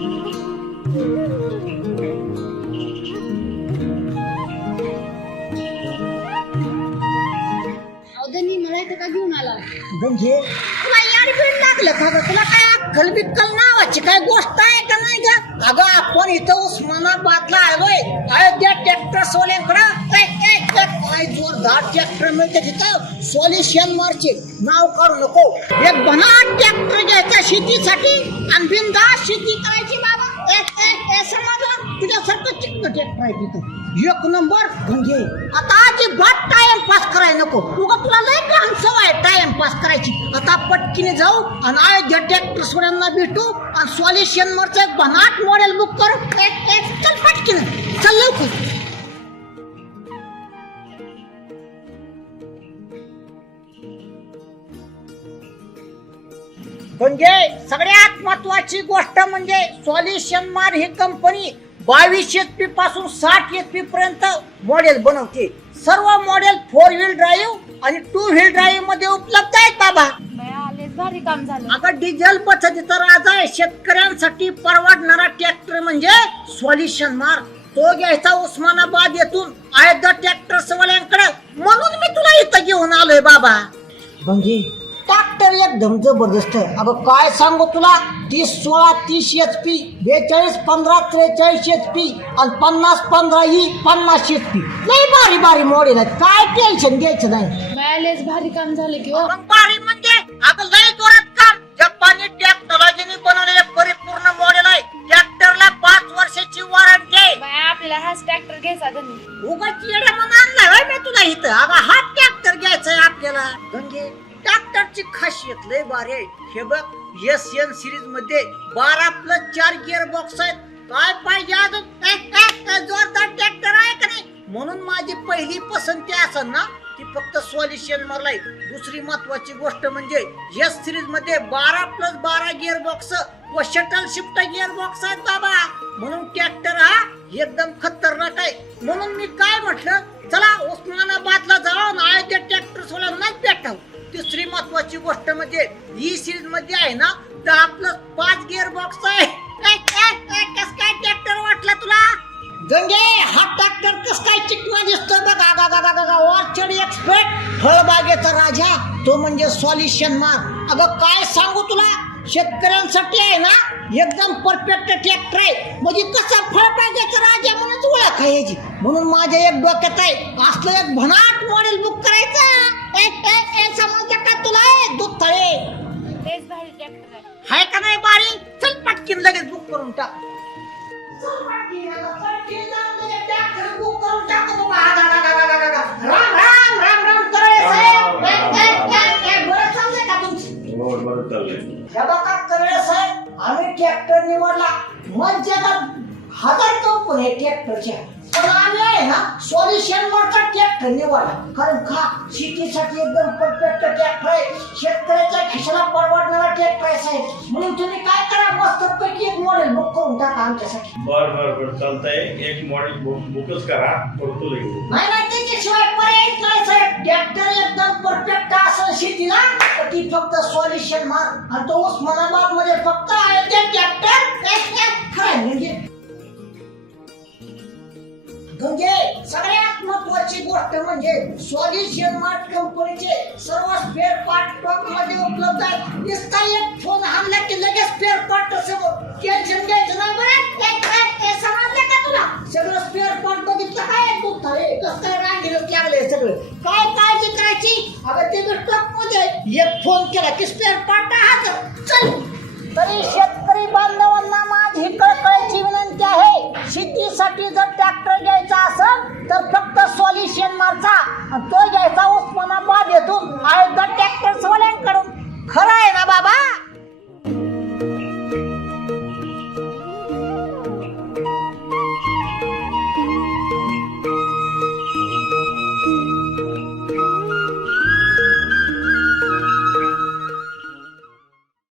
अवधनी मला इथं का घेऊन आला गंगे तुला यार बीड लागलं का ग? तुला काय अक्कल बिक्कल नावाची काय गोष्ट आहे का नाही का? अगं आपण इथं उस्मानाबादला आलोय त्या ट्रॅक्टर सोल्यांकडं काय जोरदार ट्रॅक्टर मिळते तिथं सॉल्युशन मारचे नाव काढू नको. एक बनाट ट्रॅक्टर घ्यायचा शेतीसाठी आणि बिनधास्त शेती करायची बाबा. समजलं तुझ्यासारखं चिकन ट्रॅक्टर आहे तिथं एक नंबर. म्हणजे आता अजिबात टाइमपास करायला नको. तुला तुला लय काम सवय टाइमपास करायची. आता पटकीने जाऊ आणि अयोध्या ट्रॅक्टर सोड्यांना भेटू आणि सॉल्युशन मरचं एक बनाट मॉडेल बुक करू. चल पटकीने चल लवकर. म्हणजे सगळ्यात महत्वाची गोष्ट म्हणजे सॉल्युशन मार ही कंपनी 22 HP पासून 60 HP पर्यंत मॉडेल बनवते. सर्व मॉडेल 4 व्हील ड्राईव्ह आणि 2 व्हील ड्राईव्ह मध्ये उपलब्ध आहेत बाबा. भारी काम झालं. अगं डिझेल बचतीचा राजा आहे. शेतकऱ्यांसाठी परवडणारा ट्रॅक्टर म्हणजे सॉल्युशन मार. तो घ्यायचा उस्मानाबाद येथून अयोध्या ट्रॅक्टर वाल्यांकडे. म्हणून मी तुला इथं घेऊन आलोय बाबा. म्हणजे ट्रॅक्टर एकदम जबरदस्त आहे. अगं काय सांगू तुला 30 16 30 HP 42 15 43 HP आणि 50 15 ही 50 HP लय भारी भारी मॉडेल आहेत. काय टेन्शन घ्यायचं नाही. मॅलेज भारी काम झालं की भारी म्हणजे अगं लय जोरात काम. जपानी टेक्नॉलॉजीने बनवलेले परिपूर्ण मॉडेल आहे. ट्रॅक्टरला 5 वर्षाची वॉरंटी आहे. आपल्याला हाच ट्रॅक्टर घ्यायचा धनी. उगाच येडा म्हणून आणलाय मी तुला इथं. अगं हा ट्रॅक्टर घ्यायचा आहे आपल्याला. गंगे ट्रॅक्टरची खासियत लय भारी आहे. हे बघ SN सिरीज मध्ये 12+4 गिअर बॉक्स आहेत. काय पाहिजे अजून? जोरदार ट्रॅक्टर आहे का नाही? म्हणून माझी पहिली पसंती असेल ना ती फक्त सॉल्युशन मारलाय. दुसरी महत्वाची गोष्ट म्हणजे S सिरीज मध्ये 12+12 गिअर बॉक्स व शटल शिफ्ट गिअर बॉक्स आहेत बाबा. म्हणून ट्रॅक्टर हा एकदम खतरनाक आहे. म्हणून मी काय म्हटलं चला उस्मानाबादला जाऊन अयोध्या ट्रॅक्टर सोलांना भेटावं. तिसरी महत्वाची गोष्ट म्हणजे ही सिरीज मध्ये आहे ना 10+5 गिअर बॉक्स आहे. कस काय ट्रॅक्टर वाटला तुला? गंगे हा ट्रॅक्टर कस काय चिकना दिसतोय बघा. ऑर्चर्ड एक्सपर्ट फळबागेचा राजा तो म्हणजे सॉल्युशन मार. अगं काय सांगू तुला शेतकऱ्यांसाठी आहे ना एकदम परफेक्ट ट्रॅक्टर आहे. म्हणजे कसा फळबागेचा राजा म्हणून ओळख आहे याची. म्हणून माझ्या एक डोक्यात आहे असलं एक भनाट मॉडेल बुक करायचं. समजतं का तुला? दूध तळे तेच भारी ट्रॅक्टर आहे. हाय का नाही बारी? चल पटकीन लगेच बुक करून टाक. राम राम राम राम करे साहेब. बरं चाललंय का तुमचं? बरं चाललंय. हे बघा करे साहेब आम्ही ट्रॅक्टर निवडला. मग जगात 1000 कंपनी आहे ट्रॅक्टरच्या. पण आम्ही आहे ना सॉल्युशन वरचा ट्रॅक्टर निवडला. कारण का शेतीसाठी एकदम परफेक्ट ट्रॅक्टर आहे. शेतकऱ्याच्या खिशाला परवडणारा ट्रॅक्टर आहे साहेब. म्हणून तुम्ही काय करा मस्त पैकी एक मॉडेल बुक करून टाका आमच्यासाठी. बरं चालतंय. एक मॉडेल बुकच करा. करतो लगेच. नाही त्याच्याशिवाय पर्याय नाही साहेब. ट्रॅक्टर एकदम परफेक्ट असं शेतीला तर ती फक्त सॉल्युशन मार. आणि तो उस्मानाबाद मध्ये फक्त आहे ते ट्रॅक्टर खरं म्हणजे. गंगे सगळ्यात महत्वाची गोष्ट म्हणजे सॉल्युशन मार्ट कंपनीचे सर्व स्पेअर पार्ट टॉप मध्ये उपलब्ध आहेत. नुसता एक फोन आणला की लगेच स्पेअर पार्ट समोर. टेन्शन घ्यायचं नाही बरं. समजलं का तुला? सगळं स्पेअर पार्ट बघितलं काय दूध थाळे कसं काय रांगेलच लागले सगळं. काय काळजी करायची? अगं ते टॉप मध्ये एक फोन केला की स्पेअर पार्ट हात चल. तरी शेतकरी बांधवांना माझी कळकळीची विनंती आहे शेतीसाठी जर ट्रॅक्टर घ्यायचा